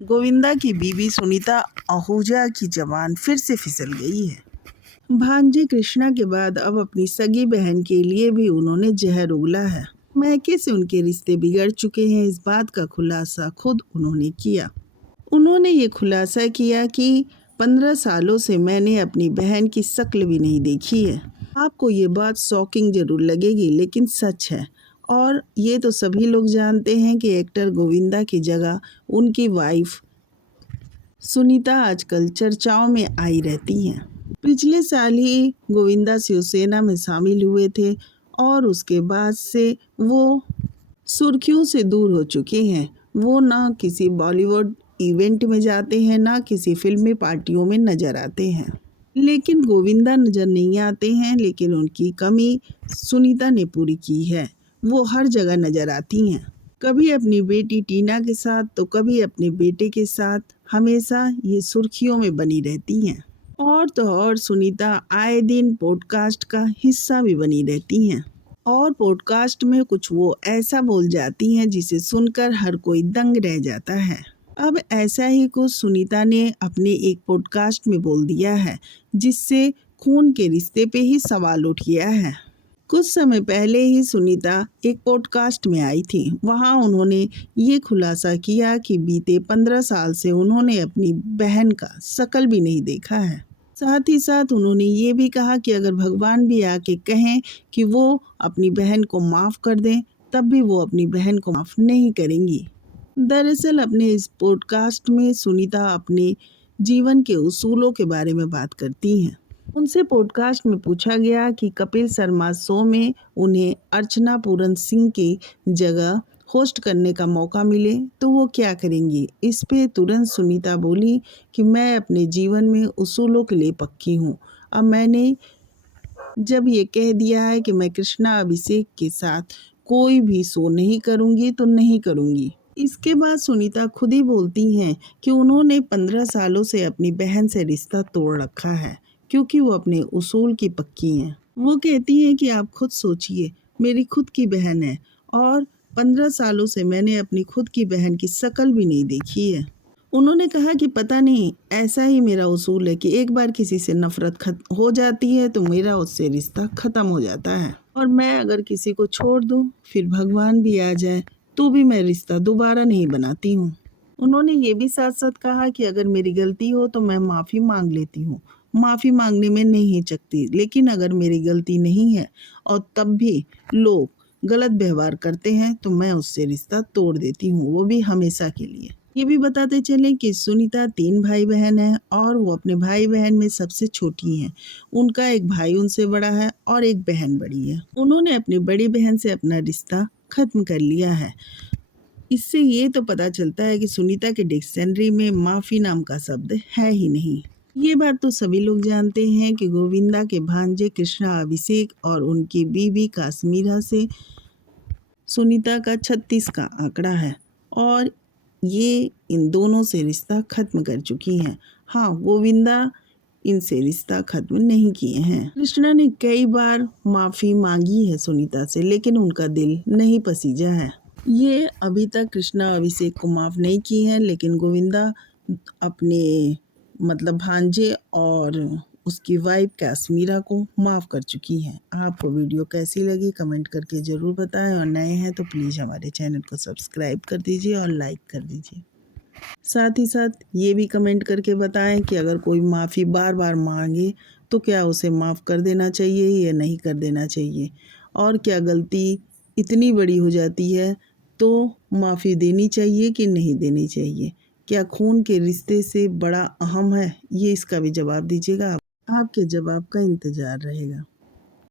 गोविंदा की बीवी सुनीता आहूजा की जबान फिर से फिसल गई है। भांजे कृष्णा के बाद अब अपनी सगी बहन के लिए भी उन्होंने जहर उगला है। मैके से उनके रिश्ते बिगड़ चुके हैं, इस बात का खुलासा खुद उन्होंने किया। उन्होंने ये खुलासा किया कि 15 सालों से मैंने अपनी बहन की शक्ल भी नहीं देखी है। आपको ये बात शॉकिंग जरूर लगेगी, लेकिन सच है। और ये तो सभी लोग जानते हैं कि एक्टर गोविंदा की जगह उनकी वाइफ सुनीता आजकल चर्चाओं में आई रहती हैं। पिछले साल ही गोविंदा शिवसेना में शामिल हुए थे और उसके बाद से वो सुर्खियों से दूर हो चुके हैं। वो ना किसी बॉलीवुड इवेंट में जाते हैं, ना किसी फिल्मी पार्टियों में नजर आते हैं। लेकिन गोविंदा नजर नहीं आते हैं, लेकिन उनकी कमी सुनीता ने पूरी की है। वो हर जगह नजर आती हैं, कभी अपनी बेटी टीना के साथ तो कभी अपने बेटे के साथ। हमेशा ये सुर्खियों में बनी रहती हैं। और तो और सुनीता आए दिन पॉडकास्ट का हिस्सा भी बनी रहती हैं और पॉडकास्ट में कुछ वो ऐसा बोल जाती हैं जिसे सुनकर हर कोई दंग रह जाता है। अब ऐसा ही कुछ सुनीता ने अपने एक पॉडकास्ट में बोल दिया है, जिससे खून के रिश्ते पे ही सवाल उठ गया है। कुछ समय पहले ही सुनीता एक पॉडकास्ट में आई थी। वहां उन्होंने ये खुलासा किया कि बीते 15 साल से उन्होंने अपनी बहन का शक्ल भी नहीं देखा है। साथ ही साथ उन्होंने ये भी कहा कि अगर भगवान भी आके कहें कि वो अपनी बहन को माफ़ कर दें, तब भी वो अपनी बहन को माफ़ नहीं करेंगी। दरअसल अपने इस पॉडकास्ट में सुनीता अपने जीवन के उसूलों के बारे में बात करती हैं। उनसे पॉडकास्ट में पूछा गया कि कपिल शर्मा शो में उन्हें अर्चना पूरन सिंह की जगह होस्ट करने का मौका मिले तो वो क्या करेंगी। इस पे तुरंत सुनीता बोली कि मैं अपने जीवन में उसूलों के लिए पक्की हूँ। अब मैंने जब ये कह दिया है कि मैं कृष्णा अभिषेक के साथ कोई भी शो नहीं करूँगी तो नहीं करूँगी। इसके बाद सुनीता खुद ही बोलती हैं कि उन्होंने 15 सालों से अपनी बहन से रिश्ता तोड़ रखा है, क्योंकि वो अपने उसूल की पक्की हैं। वो कहती हैं कि आप खुद सोचिए, मेरी खुद की बहन है और 15 सालों से मैंने अपनी खुद की बहन की शक्ल भी नहीं देखी है। उन्होंने कहा कि पता नहीं, ऐसा ही मेरा उसूल है कि एक बार किसी से नफरत हो जाती है तो मेरा उससे रिश्ता ख़त्म हो जाता है। और मैं अगर किसी को छोड़ दूँ, फिर भगवान भी आ जाए तो भी मैं रिश्ता दोबारा नहीं बनाती हूँ। उन्होंने ये भी साथ साथ कहा कि अगर मेरी गलती हो तो मैं माफ़ी मांग लेती हूँ, माफ़ी मांगने में नहीं हिचकती। लेकिन अगर मेरी गलती नहीं है और तब भी लोग गलत व्यवहार करते हैं तो मैं उससे रिश्ता तोड़ देती हूँ, वो भी हमेशा के लिए। ये भी बताते चलें कि सुनीता 3 भाई बहन है और वो अपने भाई बहन में सबसे छोटी हैं। उनका एक भाई उनसे बड़ा है और एक बहन बड़ी है। उन्होंने अपनी बड़ी बहन से अपना रिश्ता खत्म कर लिया है। इससे ये तो पता चलता है कि सुनीता के डिक्शनरी में माफ़ी नाम का शब्द है ही नहीं। ये बात तो सभी लोग जानते हैं कि गोविंदा के भांजे कृष्णा अभिषेक और उनकी बीवी काश्मीरा से सुनीता का 36 का आंकड़ा है और ये इन दोनों से रिश्ता खत्म कर चुकी हैं। हाँ, गोविंदा इनसे रिश्ता खत्म नहीं किए हैं। कृष्णा ने कई बार माफ़ी मांगी है सुनीता से, लेकिन उनका दिल नहीं पसीजा है। ये अभी तक कृष्णा अभिषेक को माफ़ नहीं की हैं, लेकिन गोविंदा अपने भांजे और उसकी वाइफ काश्मीरा को माफ़ कर चुकी हैं। आपको वीडियो कैसी लगी कमेंट करके ज़रूर बताएं और नए हैं तो प्लीज़ हमारे चैनल को सब्सक्राइब कर दीजिए और लाइक कर दीजिए। साथ ही साथ ये भी कमेंट करके बताएं कि अगर कोई माफ़ी बार बार मांगे तो क्या उसे माफ़ कर देना चाहिए या नहीं कर देना चाहिए, और क्या गलती इतनी बड़ी हो जाती है तो माफ़ी देनी चाहिए कि नहीं देनी चाहिए। क्या खून के रिश्ते से बड़ा अहम है, ये इसका भी जवाब दीजिएगा। आपके जवाब का इंतज़ार रहेगा।